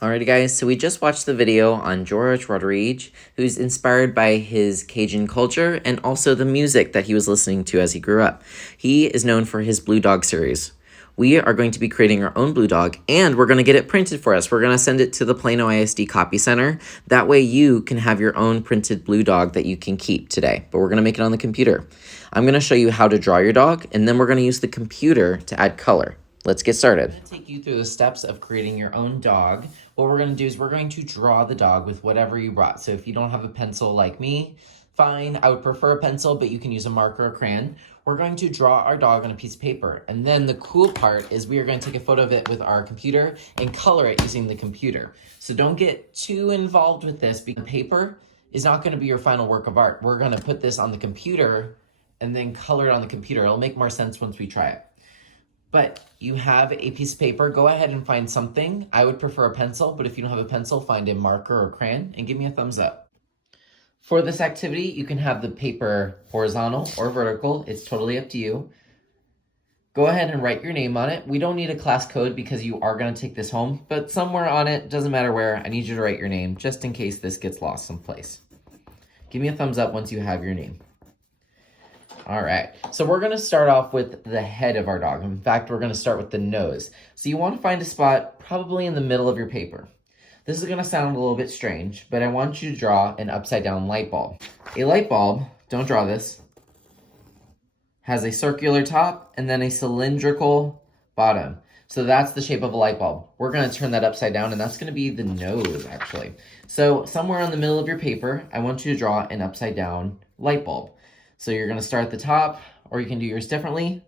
Alrighty guys, so we just watched the video on George Rodriguez, who's inspired by his Cajun culture and also the music that he was listening to as he grew up. He is known for his Blue Dog series. We are going to be creating our own Blue Dog, and we're going to get it printed for us. We're going to send it to the Plano ISD Copy Center. That way you can have your own printed Blue Dog that you can keep today, but we're going to make it on the computer. I'm going to show you how to draw your dog, and then we're going to use the computer to add color. Let's get started. I'm going to take you through the steps of creating your own dog. What we're going to do is we're going to draw the dog with whatever you brought. So if you don't have a pencil like me, fine. I would prefer a pencil, but you can use a marker or crayon. We're going to draw our dog on a piece of paper. And then the cool part is we are going to take a photo of it with our computer and color it using the computer. So don't get too involved with this because paper is not going to be your final work of art. We're going to put this on the computer and then color it on the computer. It'll make more sense once we try it. But you have a piece of paper, go ahead and find something. I would prefer a pencil, but if you don't have a pencil, find a marker or crayon and give me a thumbs up. For this activity, you can have the paper horizontal or vertical. It's totally up to you. Go ahead and write your name on it. We don't need a class code because you are going to take this home, but somewhere on it, doesn't matter where, I need you to write your name just in case this gets lost someplace. Give me a thumbs up once you have your name. All right, so we're going to start off with the head of our dog. In fact, we're going to start with the nose. So you want to find a spot probably in the middle of your paper. This is going to sound a little bit strange, but I want you to draw an upside down light bulb. A light bulb, don't draw this, has a circular top and then a cylindrical bottom. So that's the shape of a light bulb. We're going to turn that upside down, and that's going to be the nose, actually. So somewhere in the middle of your paper, I want you to draw an upside down light bulb. So you're going to start at the top, or you can do yours differently.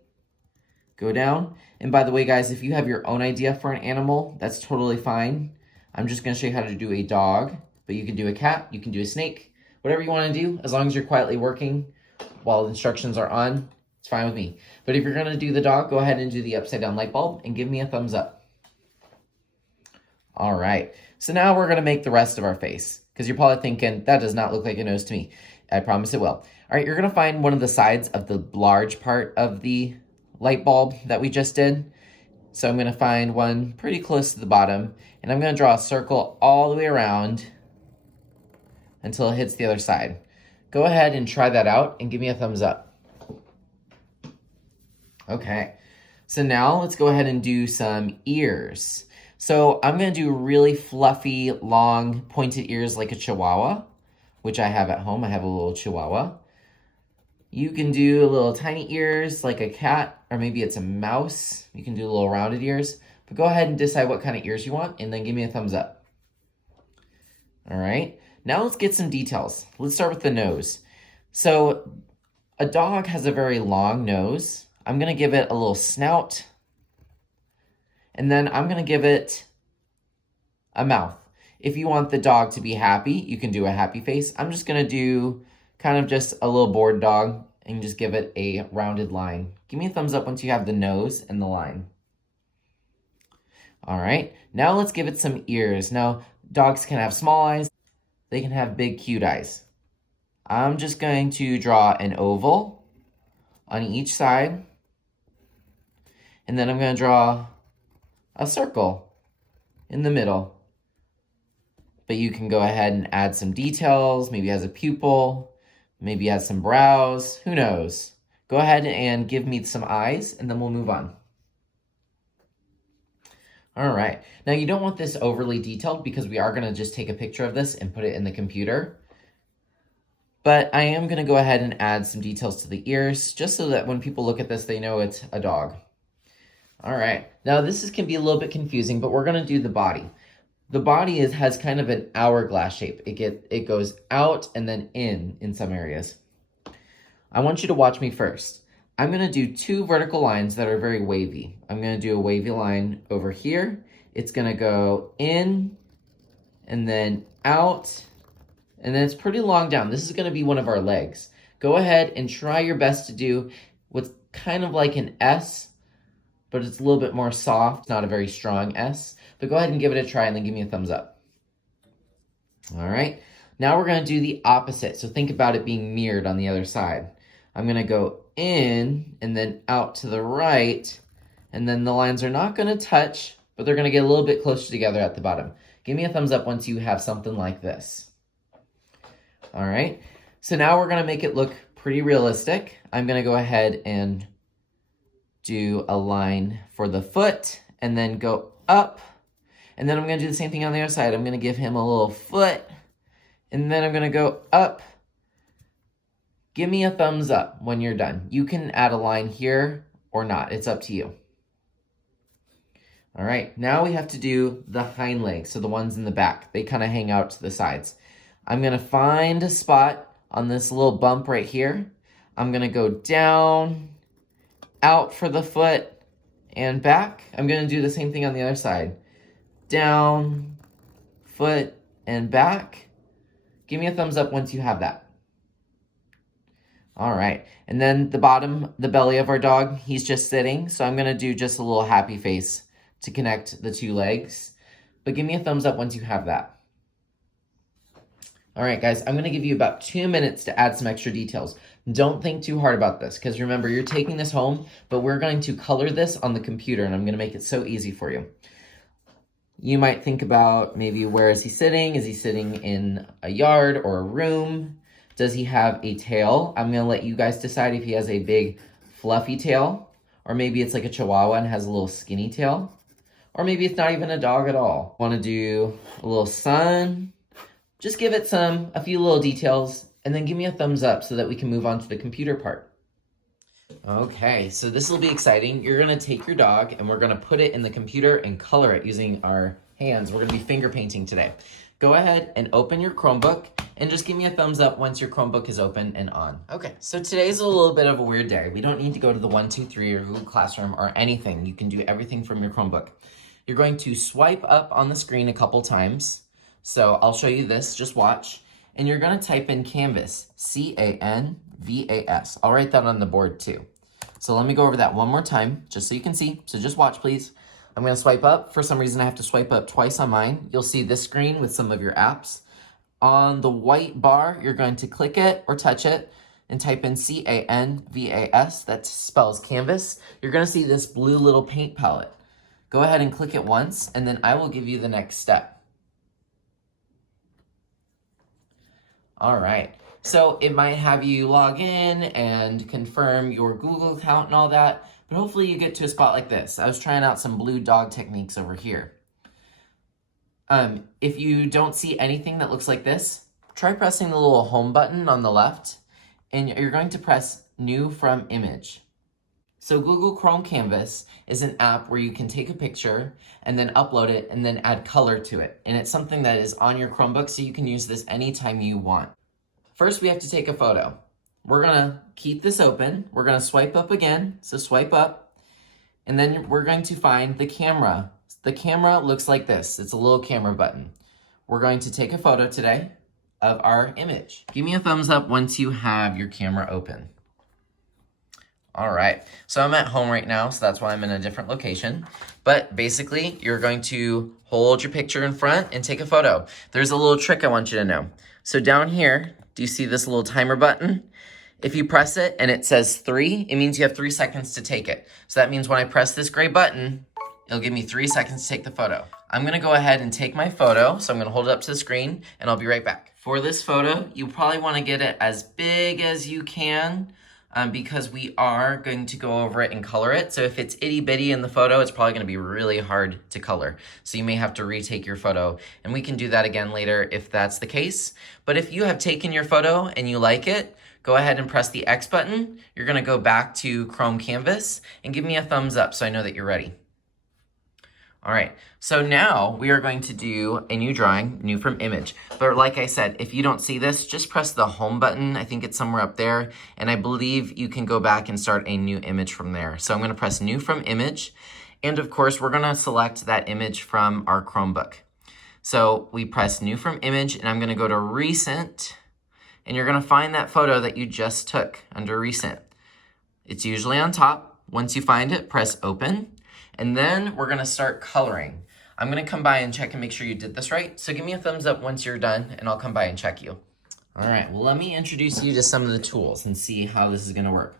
Go down. And by the way, guys, if you have your own idea for an animal, that's totally fine. I'm just going to show you how to do a dog, but you can do a cat, you can do a snake, whatever you want to do, as long as you're quietly working while the instructions are on, it's fine with me. But if you're going to do the dog, go ahead and do the upside down light bulb and give me a thumbs up. All right. So now we're going to make the rest of our face, because you're probably thinking, that does not look like a nose to me. I promise it will. All right, you're going to find one of the sides of the large part of the light bulb that we just did. So I'm going to find one pretty close to the bottom, and I'm going to draw a circle all the way around until it hits the other side. Go ahead and try that out and give me a thumbs up. Okay, so now let's go ahead and do some ears. So I'm going to do really fluffy, long, pointed ears like a chihuahua, which I have at home. I have a little chihuahua. You can do little tiny ears like a cat, or maybe it's a mouse. You can do little rounded ears, but go ahead and decide what kind of ears you want and then give me a thumbs up. All right, now let's get some details. Let's start with the nose. So a dog has a very long nose. I'm gonna give it a little snout, and then I'm gonna give it a mouth. If you want the dog to be happy, you can do a happy face. I'm just gonna do kind of just a little bored dog and just give it a rounded line. Give me a thumbs up once you have the nose and the line. All right, now let's give it some ears. Now, dogs can have small eyes. They can have big, cute eyes. I'm just going to draw an oval on each side. And then I'm going to draw a circle in the middle. But you can go ahead and add some details. Maybe it has a pupil. Maybe it has some brows. Who knows? Go ahead and give me some eyes, and then we'll move on. All right. Now, you don't want this overly detailed because we are going to just take a picture of this and put it in the computer. But I am going to go ahead and add some details to the ears, just so that when people look at this, they know it's a dog. All right. Now, this can be a little bit confusing, but we're going to do the body. The body has kind of an hourglass shape. It goes out and then in some areas. I want you to watch me first. I'm going to do two vertical lines that are very wavy. I'm going to do a wavy line over here. It's going to go in and then out, and then it's pretty long down. This is going to be one of our legs. Go ahead and try your best to do what's kind of like an S, but it's a little bit more soft, not a very strong S. But go ahead and give it a try and then give me a thumbs up. All right, now we're going to do the opposite. So think about it being mirrored on the other side. I'm going to go in and then out to the right, and then the lines are not going to touch, but but they're gonna get a little bit closer together at the bottom. Give me a thumbs up once you have something like this. All right, so now we're gonna make it look pretty realistic. I'm gonna go ahead and do a line for the foot and then go up. And then I'm gonna do the same thing on the other side. I'm gonna give him a little foot and then I'm gonna go up. Give me a thumbs up when you're done. You can add a line here or not, it's up to you. All right, now we have to do the hind legs, so the ones in the back. They kind of hang out to the sides. I'm gonna find a spot on this little bump right here. I'm gonna go down, out for the foot, and back. I'm gonna do the same thing on the other side. Down, foot, and back. Give me a thumbs up once you have that. All right, and then the bottom, the belly of our dog, he's just sitting, so I'm gonna do just a little happy face to connect the two legs. But give me a thumbs up once you have that. All right, guys, I'm gonna give you about 2 minutes to add some extra details. Don't think too hard about this, because remember, you're taking this home, but we're going to color this on the computer, and I'm gonna make it so easy for you. You might think about maybe where is he sitting? Is he sitting in a yard or a room? Does he have a tail? I'm gonna let you guys decide if he has a big fluffy tail, or maybe it's like a Chihuahua and has a little skinny tail, or maybe it's not even a dog at all. Wanna do a little sun? Just give it a few little details, and then give me a thumbs up so that we can move on to the computer part. Okay, so this will be exciting. You're gonna take your dog and we're gonna put it in the computer and color it using our hands. We're gonna be finger painting today. Go ahead and open your Chromebook and just give me a thumbs up once your Chromebook is open and on. Okay, so today's a little bit of a weird day. We don't need to go to the 123 or Google Classroom or anything. You can do everything from your Chromebook. You're going to swipe up on the screen a couple times. So I'll show you this, just watch. And you're gonna type in Canvas, C-A-N-V-A-S. I'll write that on the board too. So let me go over that one more time, just so you can see. So just watch, please. I'm gonna swipe up. For some reason, I have to swipe up twice on mine. You'll see this screen with some of your apps. On the white bar, you're going to click it or touch it and type in C-A-N-V-A-S. That spells Canvas. You're gonna see this blue little paint palette. Go ahead and click it once, and then I will give you the next step. All right, so it might have you log in and confirm your Google account and all that, but hopefully you get to a spot like this. I was trying out some blue dog techniques over here. If you don't see anything that looks like this, try pressing the little home button on the left, and you're going to press New from Image. So Google Chrome Canvas is an app where you can take a picture and then upload it and then add color to it. And it's something that is on your Chromebook, so you can use this anytime you want. First, we have to take a photo. We're gonna keep this open. We're gonna swipe up again, so swipe up. And then we're going to find the camera. The camera looks like this. It's a little camera button. We're going to take a photo today of our image. Give me a thumbs up once you have your camera open. All right, so I'm at home right now, so that's why I'm in a different location. But basically, you're going to hold your picture in front and take a photo. There's a little trick I want you to know. So down here, do you see this little timer button? If you press it and it says 3, it means you have 3 seconds to take it. So that means when I press this gray button, it'll give me 3 seconds to take the photo. I'm gonna go ahead and take my photo, so I'm gonna hold it up to the screen, and I'll be right back. For this photo, you probably wanna get it as big as you can, because we are going to go over it and color it. So if it's itty bitty in the photo, it's probably gonna be really hard to color. So you may have to retake your photo, and we can do that again later if that's the case. But if you have taken your photo and you like it, go ahead and press the X button. You're gonna go back to Chrome Canvas and give me a thumbs up so I know that you're ready. All right, so now we are going to do a new drawing, new from image. But like I said, if you don't see this, just press the home button. I think it's somewhere up there. And I believe you can go back and start a new image from there. So I'm gonna press new from image. And of course, we're gonna select that image from our Chromebook. So we press new from image, and I'm gonna go to recent, and you're gonna find that photo that you just took under recent. It's usually on top. Once you find it, press open. And then we're gonna start coloring. I'm gonna come by and check and make sure you did this right. So give me a thumbs up once you're done, and I'll come by and check you. All right, well, let me introduce you to some of the tools and see how this is gonna work.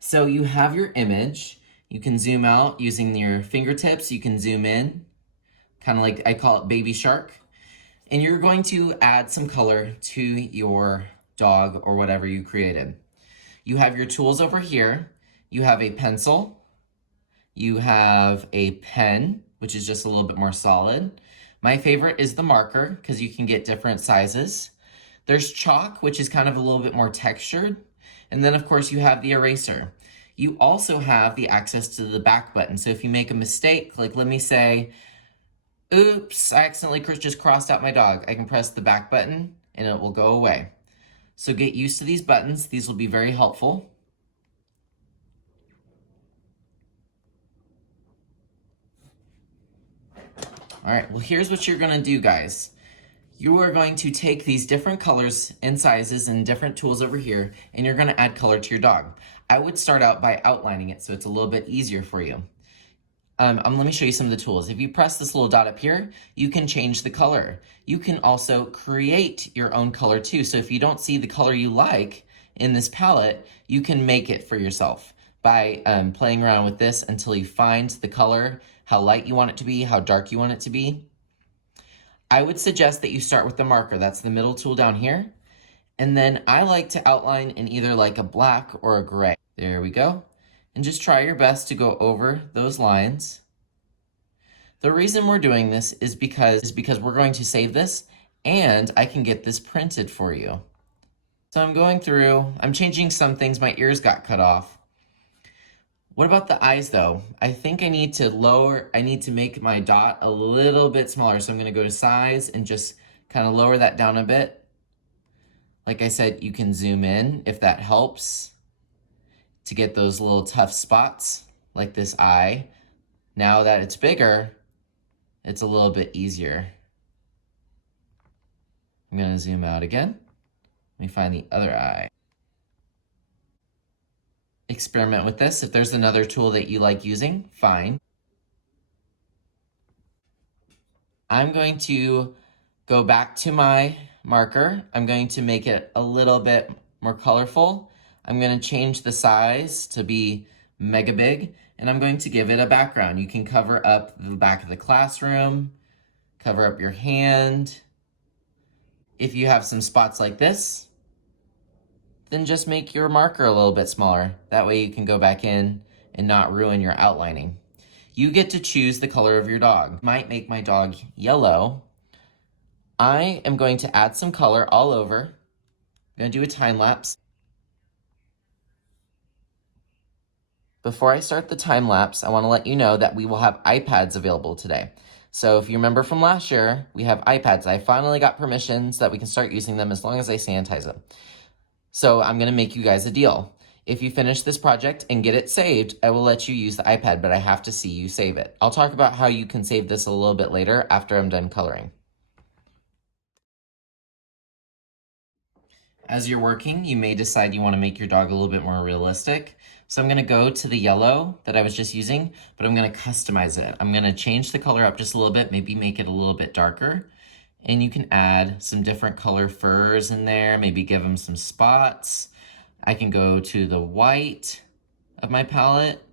So you have your image. You can zoom out using your fingertips. You can zoom in. kind of like I call it baby shark. And you're going to add some color to your dog or whatever you created. You have your tools over here. You have a pencil. You have a pen, which is just a little bit more solid. My favorite is the marker because you can get different sizes. There's chalk, which is kind of a little bit more textured. And then of course you have the eraser. You also have the access to the back button. So if you make a mistake, like let me say, oops, I accidentally just crossed out my dog. I can press the back button and it will go away. So get used to these buttons. These will be very helpful. All right, well, here's what you're gonna do, guys. You are going to take these different colors and sizes and different tools over here, and you're gonna add color to your dog. I would start out by outlining it so it's a little bit easier for you. Let me show you some of the tools. If you press this little dot up here, you can change the color. You can also create your own color too. So if you don't see the color you like in this palette, you can make it for yourself by playing around with this until you find the color, how light you want it to be, how dark you want it to be. I would suggest that you start with the marker. That's the middle tool down here. And then I like to outline in either like a black or a gray. There we go. And just try your best to go over those lines. The reason we're doing this is because we're going to save this and I can get this printed for you. So I'm going through, I'm changing some things. My ears got cut off. What about the eyes though? I think I need to make my dot a little bit smaller. So I'm gonna go to size and just kind of lower that down a bit. Like I said, you can zoom in if that helps to get those little tough spots like this eye. Now that it's bigger, it's a little bit easier. I'm gonna zoom out again. Let me find the other eye. Experiment with this. If there's another tool that you like using, fine. I'm going to go back to my marker. I'm going to make it a little bit more colorful. I'm going to change the size to be mega big, and I'm going to give it a background. You can cover up the back of the classroom, cover up your hand. If you have some spots like this, then just make your marker a little bit smaller. That way you can go back in and not ruin your outlining. You get to choose the color of your dog. Might make my dog yellow. I am going to add some color all over. I'm gonna do a time lapse. Before I start the time lapse, I wanna let you know that we will have iPads available today. So if you remember from last year, we have iPads. I finally got permissions that we can start using them as long as I sanitize them. So I'm gonna make you guys a deal. If you finish this project and get it saved, I will let you use the iPad, but I have to see you save it. I'll talk about how you can save this a little bit later after I'm done coloring. As you're working, you may decide you wanna make your dog a little bit more realistic. So I'm gonna go to the yellow that I was just using, but I'm gonna customize it. I'm gonna change the color up just a little bit, maybe make it a little bit darker. And you can add some different color furs in there, maybe give them some spots. I can go to the white of my palette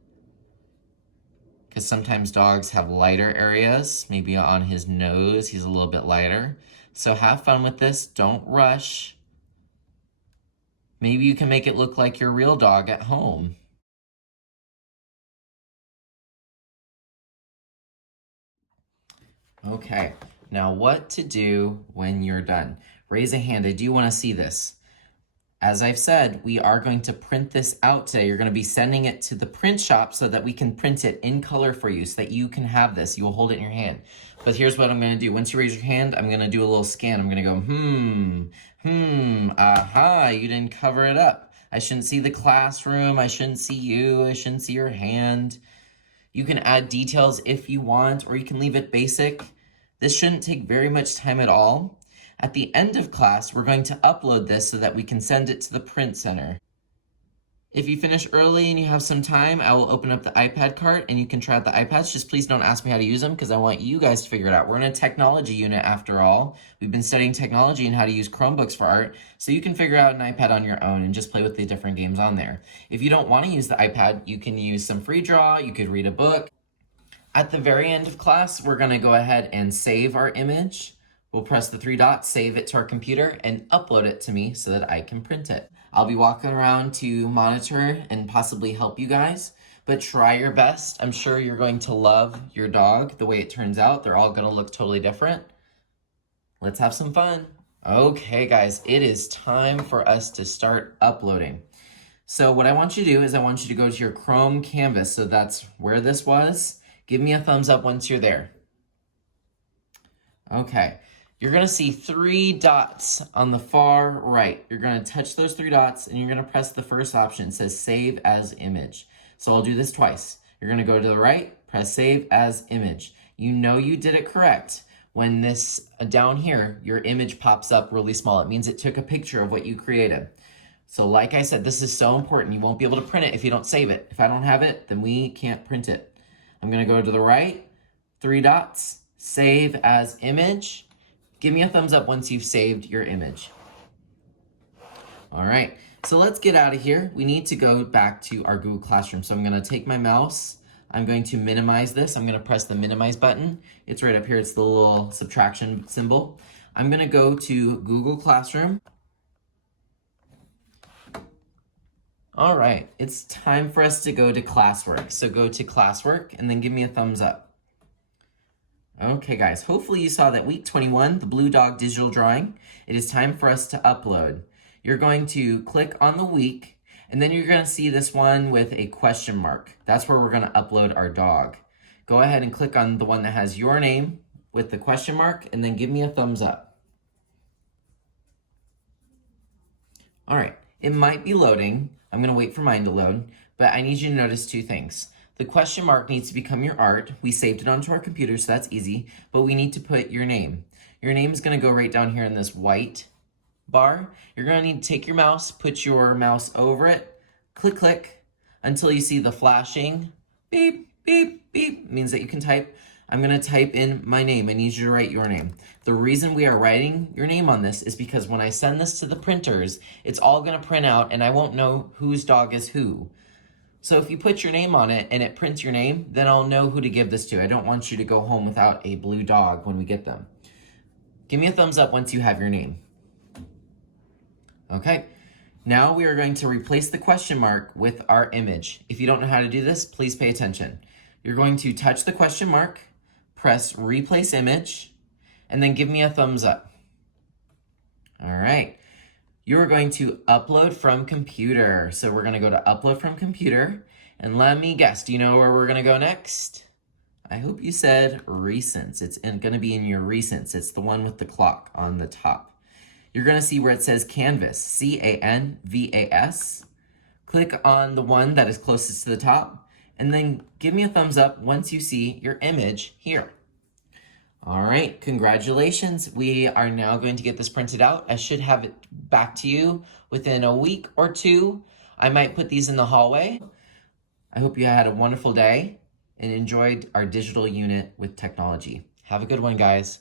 because sometimes dogs have lighter areas. Maybe on his nose, he's a little bit lighter. So have fun with this, don't rush. Maybe you can make it look like your real dog at home. Okay, now what to do when you're done. Raise a hand, I do wanna see this. As I've said, we are going to print this out today. You're gonna be sending it to the print shop so that we can print it in color for you so that you can have this. You will hold it in your hand. But here's what I'm gonna do. Once you raise your hand, I'm gonna do a little scan. I'm gonna go, aha, you didn't cover it up. I shouldn't see the classroom. I shouldn't see you. I shouldn't see your hand. You can add details if you want, or you can leave it basic. This shouldn't take very much time at all. At the end of class, we're going to upload this so that we can send it to the print center. If you finish early and you have some time, I will open up the iPad cart and you can try out the iPads. Just please don't ask me how to use them because I want you guys to figure it out. We're in a technology unit after all. We've been studying technology and how to use Chromebooks for art, so you can figure out an iPad on your own and just play with the different games on there. If you don't want to use the iPad, you can use some free draw, you could read a book. At the very end of class, we're gonna go ahead and save our image. We'll press the three dots, save it to our computer, and upload it to me so that I can print it. I'll be walking around to monitor and possibly help you guys, but try your best. I'm sure you're going to love your dog the way it turns out. They're all gonna look totally different. Let's have some fun. Okay, guys, it is time for us to start uploading. So what I want you to do is I want you to go to your Chrome canvas. So that's where this was. Give me a thumbs up once you're there. Okay, you're gonna see three dots on the far right. You're gonna touch those three dots and you're gonna press the first option. It says save as image. So I'll do this twice. You're gonna go to the right, press save as image. You know you did it correct. When this down here, your image pops up really small. It means it took a picture of what you created. So like I said, this is so important. You won't be able to print it if you don't save it. If I don't have it, then we can't print it. I'm gonna go to the right, three dots, save as image. Give me a thumbs up once you've saved your image. All right, so let's get out of here. We need to go back to our Google Classroom. So I'm gonna take my mouse, I'm going to minimize this. I'm gonna press the minimize button. It's right up here, it's the little subtraction symbol. I'm gonna go to Google Classroom. All right, it's time for us to go to Classwork. So go to Classwork and then give me a thumbs up. Okay guys, hopefully you saw that week 21, the blue dog digital drawing. It is time for us to upload. You're going to click on the week and then you're gonna see this one with a question mark. That's where we're gonna upload our dog. Go ahead and click on the one that has your name with the question mark and then give me a thumbs up. All right, it might be loading. I'm gonna wait for mine to load, but I need you to notice two things. The question mark needs to become your art. We saved it onto our computer, so that's easy, but we need to put your name. Your name is gonna go right down here in this white bar. You're gonna need to take your mouse, put your mouse over it, click, click, until you see the flashing beep, beep, beep, means that you can type. I'm gonna type in my name. I need you to write your name. The reason we are writing your name on this is because when I send this to the printers, it's all gonna print out and I won't know whose dog is who. So if you put your name on it and it prints your name, then I'll know who to give this to. I don't want you to go home without a blue dog when we get them. Give me a thumbs up once you have your name. Okay, now we are going to replace the question mark with our image. If you don't know how to do this, please pay attention. You're going to touch the question mark, press replace image, and then give me a thumbs up. All right, you're going to upload from computer. So we're gonna go to upload from computer, and let me guess, do you know where we're gonna go next? I hope you said recents. It's gonna be in your recents. It's the one with the clock on the top. You're gonna see where it says Canvas, C-A-N-V-A-S. Click on the one that is closest to the top, and then give me a thumbs up once you see your image here. All right, congratulations. We are now going to get this printed out. I should have it back to you within a week or two. I might put these in the hallway. I hope you had a wonderful day and enjoyed our digital unit with technology. Have a good one, guys.